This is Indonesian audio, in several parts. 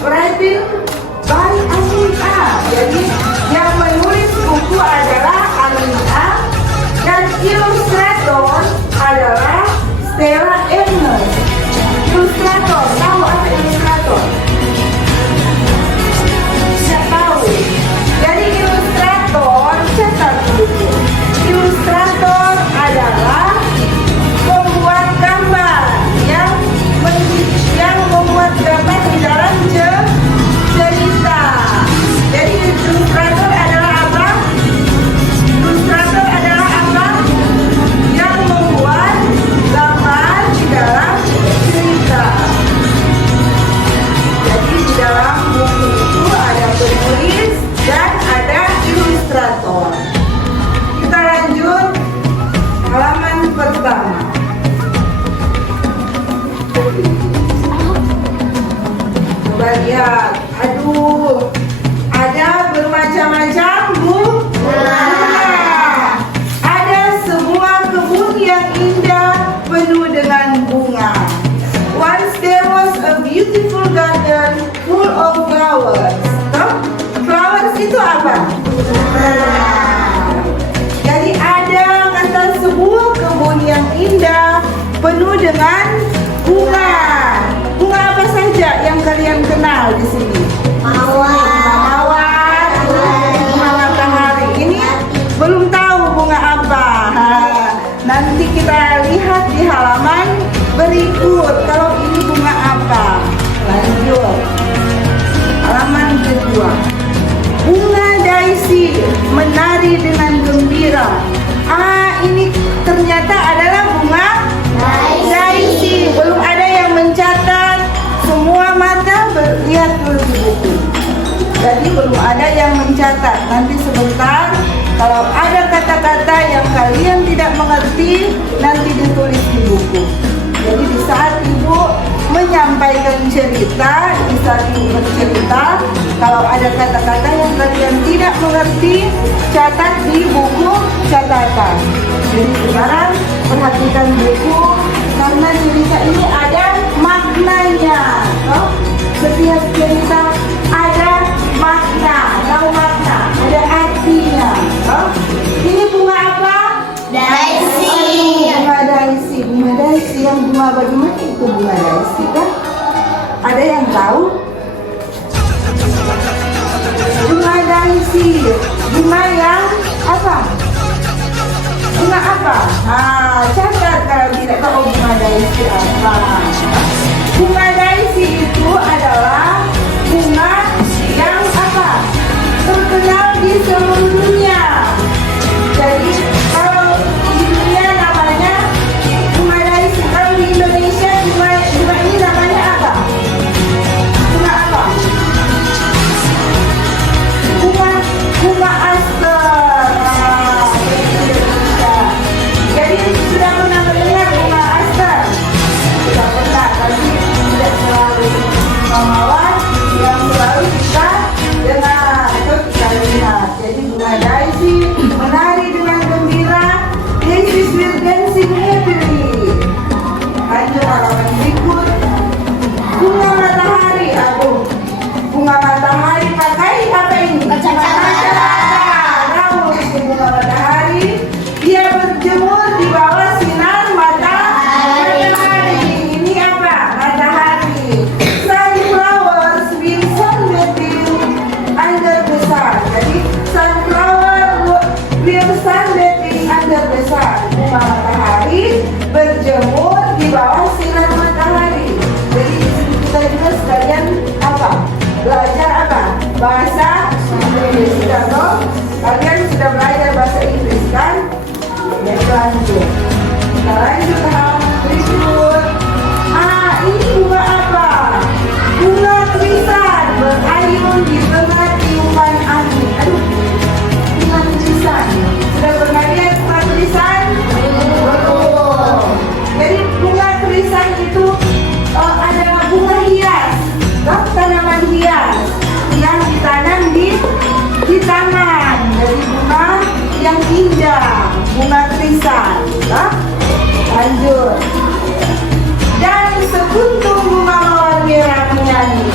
written by Amina. Jadi yang menulis buku adalah Amina dan ilustrator adalah Stella Ernest. Ilustrator, tahu apa ilustrator? Tidak tahu. Jadi ilustrator, catat buku. Ilustrator adalah pembuat gambar yang membuat gambar di dalam cerita. Jadi ilustrator adalah apa? Ilustrator adalah apa? Yang membuat gambar di dalam cerita. Jadi di dalam buku itu ada penulis dan ada ilustrator. Kita lanjut halaman pertama. Coba lihat, aduh, ada bermacam-macam bunga. Ada sebuah kebun yang indah penuh dengan bunga. Once there was a beautiful garden full of flowers. Flowers itu apa? Jadi ada kata sebuah kebun yang indah penuh dengan bunga. Bunga apa saja yang kalian kenal di sini? Mawar, bunga matahari. Ini belum tahu bunga apa. Nanti kita lihat di halaman berikut kalau ini bunga apa. Lanjut. Halaman kedua. Bunga daisy menari dengan gembira. Ini ternyata adalah bunga daisy. Belum ada yang mencatat. Semua mata lihat dulu di buku. Jadi belum ada yang mencatat. Nanti sebentar kalau ada kata-kata yang kalian tidak mengerti, nanti ditulis di buku. Jadi di saat ibu menyampaikan cerita, di saat ibu bercerita, kalau ada kata-kata yang kalian tidak mengerti, catat di buku catatan. Jadi sekarang perhatikan buku, karena cerita ini ada maknanya. Setiap cerita ada makna, tahu makna, ada artinya. Ini bunga apa? Daisy. Bunga daisy. Bunga daisy yang bunga bagaimana itu bunga daisy kan? Ada yang tahu? Bunga daisy. Bunga yang apa? Bunga apa? Catat kalau tidak tahu bunga daisy apa. Bunga daisy itu adalah bunga yang apa? Terkenal di seluruh dunia. Jadi kalau di dunia namanya bunga daisy, kalau di Indonesia bunga ini namanya apa? Bunga apa? Bunga aster. Jadi sudah pernah mendengar bunga aster? Sudah pernah, tapi tidak selalu mawar yang selalu kita dengar atau kita lihat. Jadi bunga daisy menari dengan gembira. Daisies will dancing happily. Lanjut halaman berikut. Bunga matahari. Bunga matahari pakai apa ini? Kacamata. Tahu itu bunga matahari. Dia berjemur di bawah sinar matahari. Ini apa? Matahari. Sunflowers will sunbathing under the sun. Jadi sunflower will sunbathing under the sun. Bunga matahari berjemur di bawah sinar matahari. Jadi di sini kita juga sekalian apa? Belajar apa? Bahasa Inggris. Sudah toh? Kalian sudah belajar bahasa Inggris kan? Ya lanjut. Kita lanjut ke halaman berikut. Ini bunga apa? Bunga krisan berayun di tengah tiupan angin. Bunga krisan. Sudah pernah lihat bunga krisan? Betul. Jadi bunga krisan itu adalah bunga hias, tanaman hias yang ditanam di taman. Jadi bunga yang indah, bunga krisan. Lanjut. Dan sekuntum bunga mawar merah menyanyi.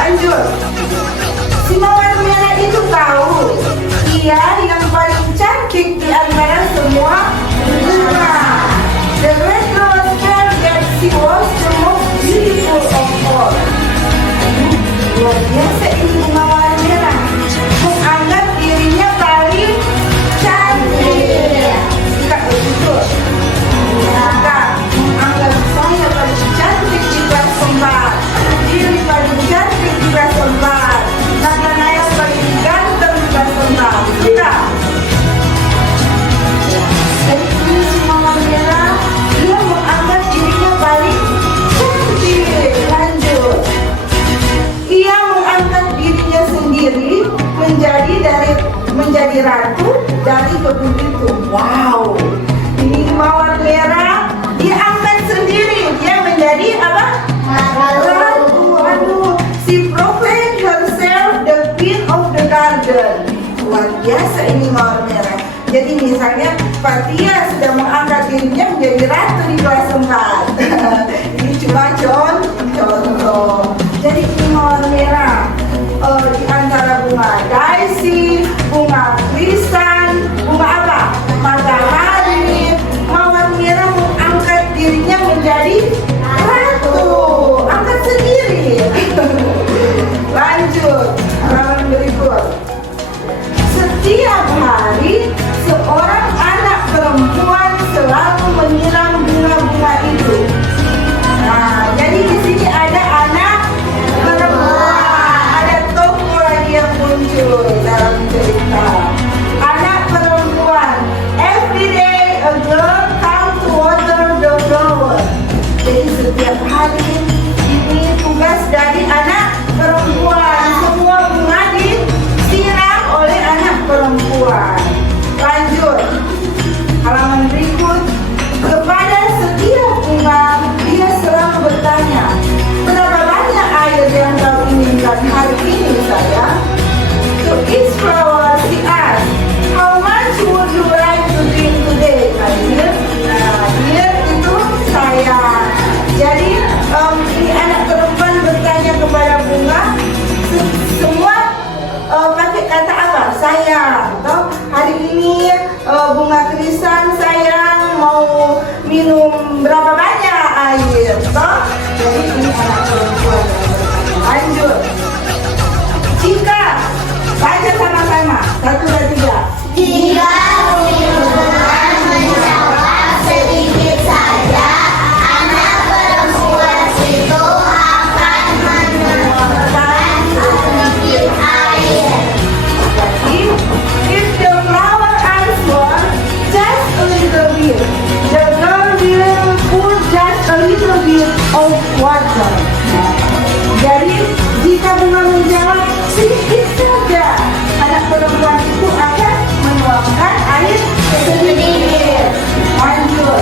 Lanjut. Si mawar merah itu tahu ia yang paling cantik di antara semua bunga. The red rose felt that she was the most beautiful of all. Luar biasa ini bunga mawar merah, menganggap dirinya paling cantik. Suka begitu? Suka menganggap saya paling cantik di kelas 4, diri paling cantik di kelas 4, karena saya paling ganteng di kelas 4. Suka? Dan ini semua mawar merah, dia menganggap dirinya paling cantik. Lanjut. Ia mengangkat dirinya sendiri menjadi ratu dari kebun itu. Wow, ini mawar merah dia angkat sendiri, dia menjadi apa? Ratu. Aduh, she proclaimed herself the queen of the garden. Luar biasa ini mawar merah. Jadi misalnya Fatia sudah mengangkat dirinya menjadi ratu di kelas 4. Ini cuma contoh. Jadi ini mawar merah di antara bunga daisy, bunga krisan, bunga apa? Matahari. Mawar merah mengangkat dirinya menjadi ratu, angkat sendiri. Lanjut, halaman berikut. Setiap hari seorang anak perempuan selalu menyiram bunga-bunga itu. Nah, jadi di sini ada anak perempuan, ada tokoh lagi yang muncul dalam cerita. Anak perempuan. Every day a girl comes to water the flower. Jadi setiap hari ini tugas dari anak perempuan. Semua bunga disiram oleh anak perempuan. Lanjut, halaman berikut. Kepada setiap bunga dia selalu bertanya, berapa banyak air yang kau inginkan hari ini sayang? To each flower she asked, how much would you like to drink today, my dear? Nah, dear itu sayang. Jadi ini anak perempuan bertanya kepada bunga, semua pakai kata apa? Sayang. Atau hari ini bunga krisan sayang mau minum berapa banyak air? Toh? Jadi ini anak perempuan. Lanjut. Jika baca sama-sama 1, 2, 3. Jika minuman mencapai sedikit saja, anak perempuan itu akan menemukan sedikit air. Jadi, if the flower are small, just a little bit, the girl will put just a little bit of water. Jadi, jika bunga menjawab sedikit saja, anak perempuan itu akan menuangkan air sedikit. Lanjut.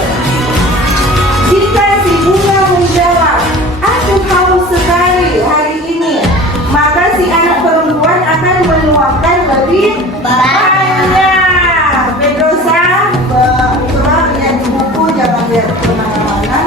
Jika si bunga menjawab, aku haus sekali hari ini, maka si anak perempuan akan menuangkan lebih banyak. Pedrosa, coba lihat di buku, jangan lihat kemana-mana.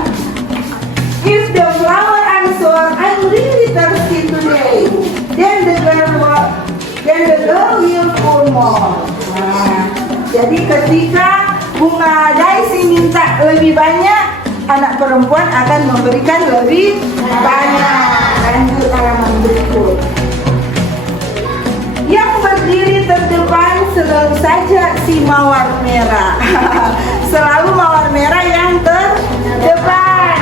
If the flower answer, I'm really thirsty today, then the girl will pour more. Nah, jadi ketika bunga daisy minta lebih banyak, anak perempuan akan memberikan lebih banyak. Lanjut halaman berikut. Yang berdiri terdepan selalu saja si mawar merah. Selalu mawar merah yang terdepan.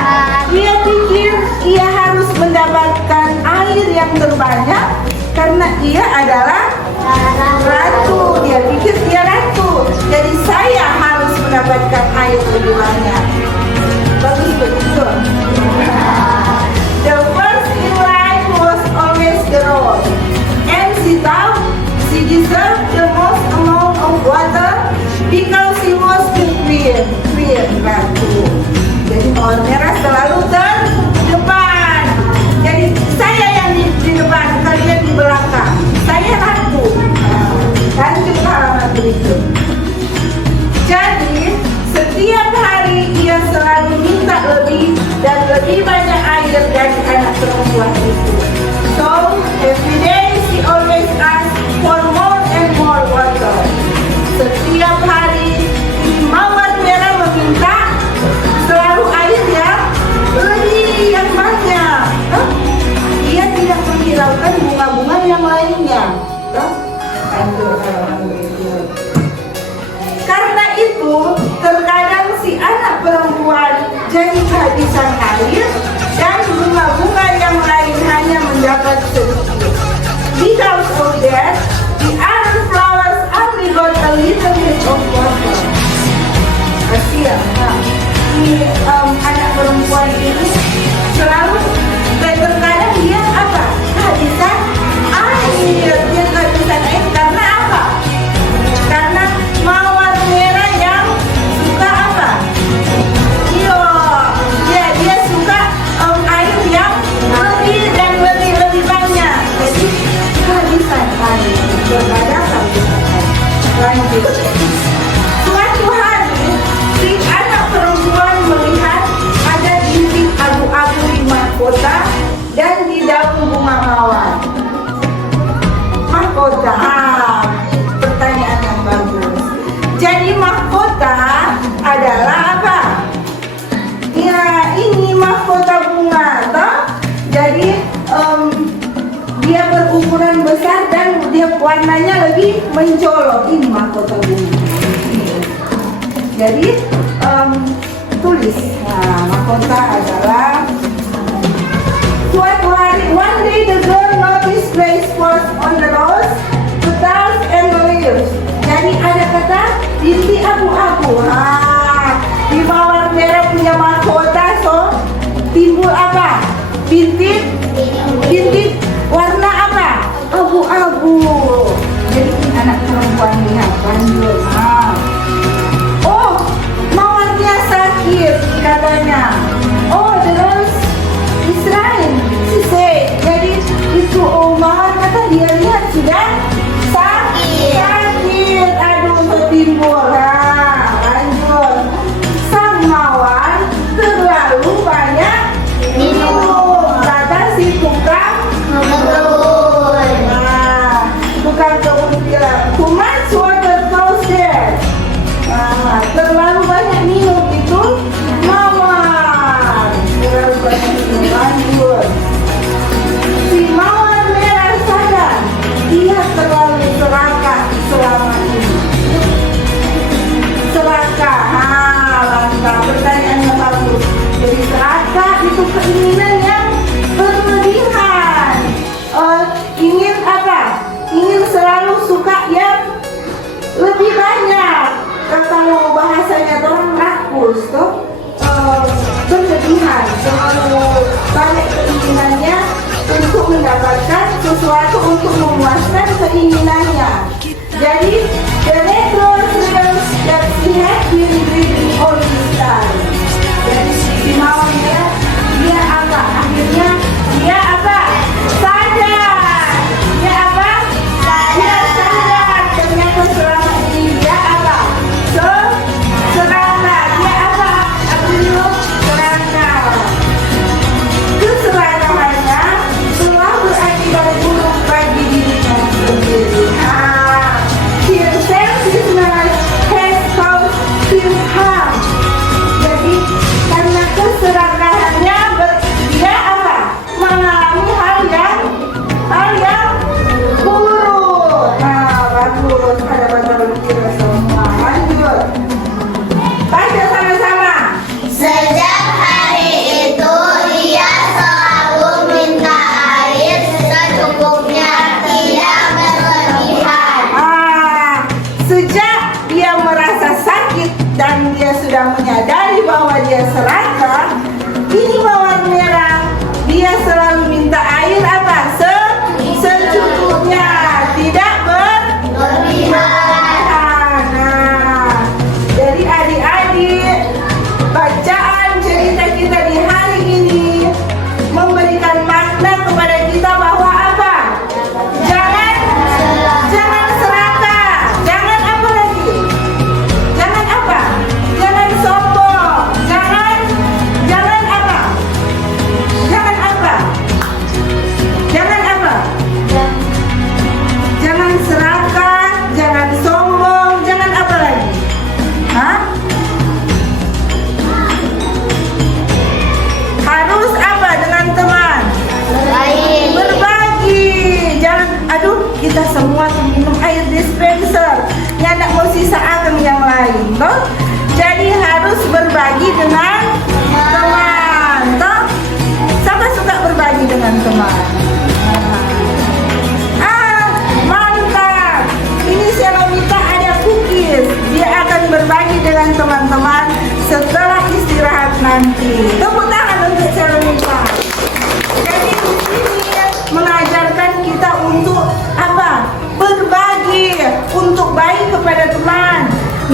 Ia pikir ia harus mendapatkan air yang terbanyak karena ia adalah ratu. Dia pikir dia ratu. Jadi saya harus mendapatkan air lebih banyak. Bagus begitu. The first in line was always the rose, and she thought she deserved the most amount of water because she was the queen ratu. Jadi mawar merah selalu terdepan. Jadi saya yang di depan, kalian di belakang. Saya ratu. Lanjut halaman berikut. Jadi setiap hari ia selalu minta lebih dan lanjut halaman berikut. Karena itu, terkadang si anak perempuan jadi kehabisan air dan bunga-bunga yang lain hanya mendapat sedikit. Because of that, the other flowers only got a little bit of water. Kasihan, nah, si anak perempuan ini selalu terkadang dia apa? Kehabisan air. Dia kehabisan air karena apa? Karena mawar merah yang suka apa? Dia suka air yang lebih dan lebih banyak. Jadi kehabisan air. Terkadang kehabisan air. Lanjut. Suatu hari, si anak perempuan melihat ada bintik abu-abu di mahkota dan di daun bunga mawar. Mahkota, pertanyaan yang bagus. Jadi mahkota adalah apa? Ya, ini mahkota bunga, toh? Jadi dia berukuran besar dan dia warnanya lebih mencolok. Ini mahkota bunga. Jadi tulis. Nah, mahkota adalah suatu hari. One day the girl noticed gray spots on the rose, petals, and the leaves. Jadi ada kata bintik abu-abu. Di mawar merah punya mahkota, so timbul apa? Bintik warna apa? Abu-abu. Jadi anak perempuan lihat lanjut. Oh, mawarnya sakit katanya. Oh, the rose is right, she said. Jadi itu mawar kata dia lihat sudah sakit. Aduh, timbul. Lanjut. Sang mawar terlalu banyak minum. Kata si tukang tukang kebun bilang, too much water goes there. Terlalu banyak minum itu mawar. Terlalu banyak minum. Lanjut. Si mawar merah sadar dia terlalu serakah selama ini. Serakah. Langkah. Pertanyaan yang bagus. Jadi serakah itu keinginan yang berlebihan. Ingin apa? Ingin selalu suka yang lebih banyak. Kalau bahasanya orang rakus tuh berlebihan, terlalu banyak keinginannya untuk mendapatkan sesuatu untuk memuaskan keinginannya. Jadi the natural thrills that she had been breathing all this time. Jadi si mawarnya dia apa? Akhirnya dia apa? Sadar. Dia apa? Dia sadar. Ternyata selama ini dia apa? Serakah. Dia apa? Akhirnya serakah. Keserakahannya telah berakibat buruk bagi dirinya sendiri. Her selfishness has caused him harm. Jadi karena keserakahan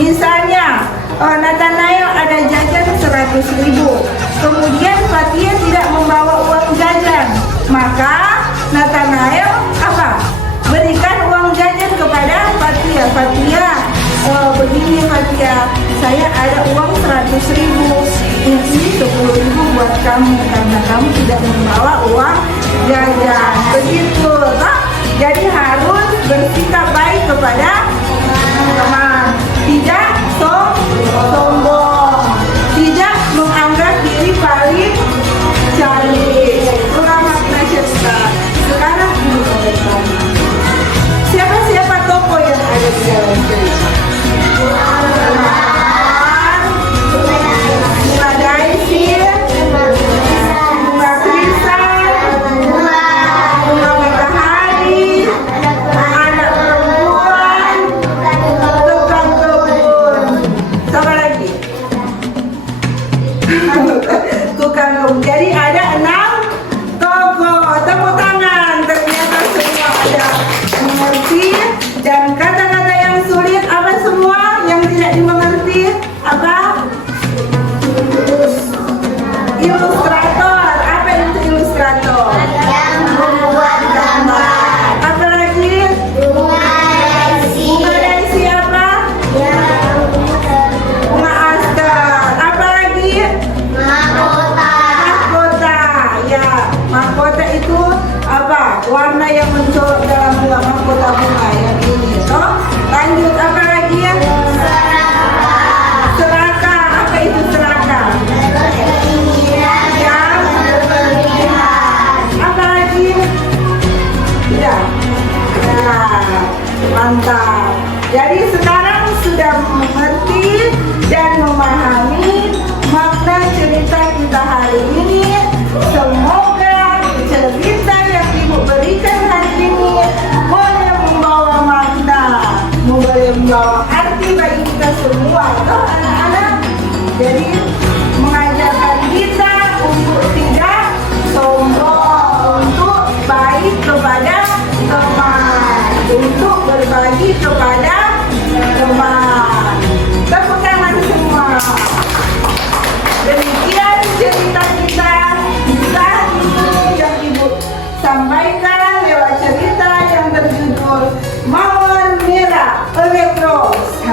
Misalnya, Nathanael ada jajan 100.000. Kemudian Fatia tidak membawa uang jajan. Maka Nathanael apa? Berikan uang jajan kepada Fatia. Fatia, begini Fatia, saya ada uang 100.000. Ini 10.000 buat kamu karena kamu tidak membawa uang jajan. Begitu, toh? Jadi harus bersikap baik kepada teman. Tidak sombong. Tidak menganggap diri paling cantik. Itulah makna cerita. Sekarang ini bersama. Siapa-siapa tokoh yang ada di dalam cerita? Bunga Daisy, bunga Kristal, bunga matahari, anak perempuan, tukang kebun. Sama lagi. Tukang kebun. Jadi ada 6 tokoh. Tepuk tangan. Ternyata semua ada mengerti. Dan kata-kata yang sulit apa semua yang tidak dimengerti? Apa? Ilustrator. Apa itu ilustrator? Yang membuat gambar. Apa lagi? Bunga Daisy. Bunga Daisy apa? Bunga aster. Apa lagi? Mahkota. Mahkota. Ya, mahkota itu apa? Warna yang mencolok dalam bunga mahkota bunga yang ini. Toh? Lanjut apa lagi? Serakah. Apa itu serakah? Yang apa lagi? Ya. Ya, mantap. Jadi sekarang sudah mengerti dan memahami makna cerita kita hari ini. Semoga cerita yang Ibu berikan hari ini boleh membawa makna, boleh membawa arti bagi kita semua, toh anak-anak. Jadi mengajarkan kita untuk tidak sombong, untuk baik kepada teman, untuk berbagi kepada teman. Tepuk tangan semua. Demikian cerita kita kisah ini yang Ibu sampaikan lewat cerita yang berjudul Mawar Merah, A Red Rose.